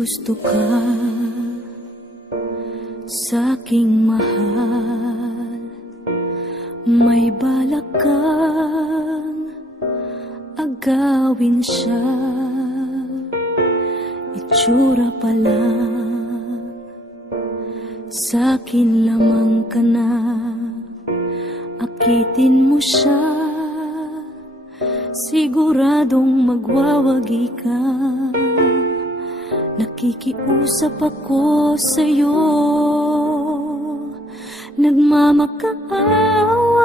gusto ka sa'king mahal, may balak kang agawin siya. Itsura pa lang, sa'kin lamang ka na, akitin mo siya, siguradong magwawagi ka. Nakikiusap ako sa'yo, nagmamakaawa